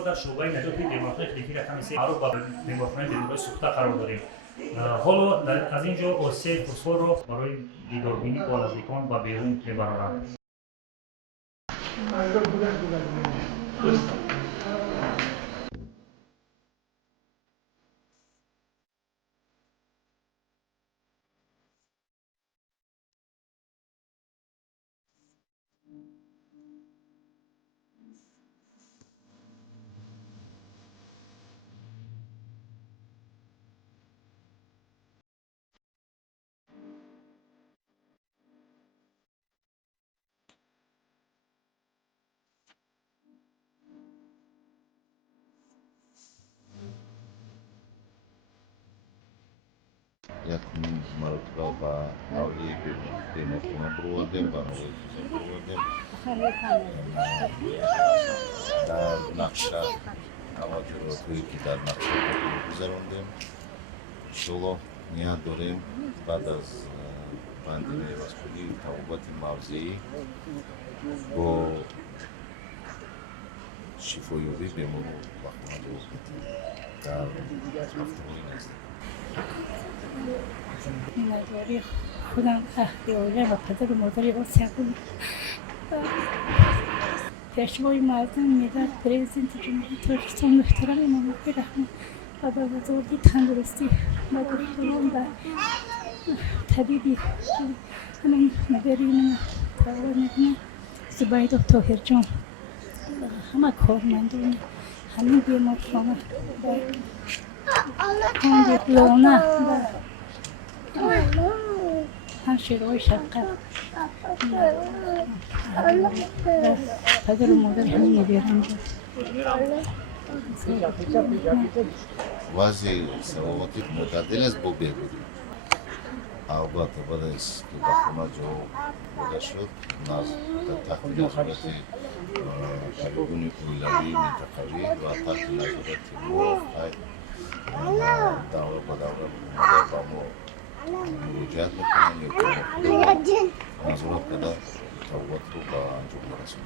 ما در شعبه نجات بیمارهای کلیدی رقم 3 معروف به بیمارهای بیماری سوخته قرار داریم. حالا از اینجا آسه فسفر را برای دیداربینی با نزدیکان و بیرون میبرند. Jak marutkowa nogi, piękną brodę, barwy brodę. Dar nakşa, amatör ki dar nakşa güzelim. Şolo niye dorem, badaz pandemi vaskuli tavbati mavzeyi. Bu şifoyobi bemunu bakmadı. Dar haftalık nezle. مداری خودم عهد اوله و پدر و مادری واسه کنم پیشوای مردم میداد پرزیدنت جمهوری ترکستان محترم امام رحمان و به بزرگی تندرستی و دکتران و طبیبی همین مدرین دعوت میکنم زبید و طاهر جان همه کارمندان همین بیمار خانه لونه همشیرهای شقه پدر و مادر همین میبیرم Vazi salovatit mutadil bu bebudi. Albatta badais ki bakıma jo bulaşır. Naz da tahmin nazareti kalbuni kulavi mintakavi ve tahmin nazareti bu ay davra badavra mudabamo müracaat mekanı nazarat kadar tavvat bu da anjuk rasul.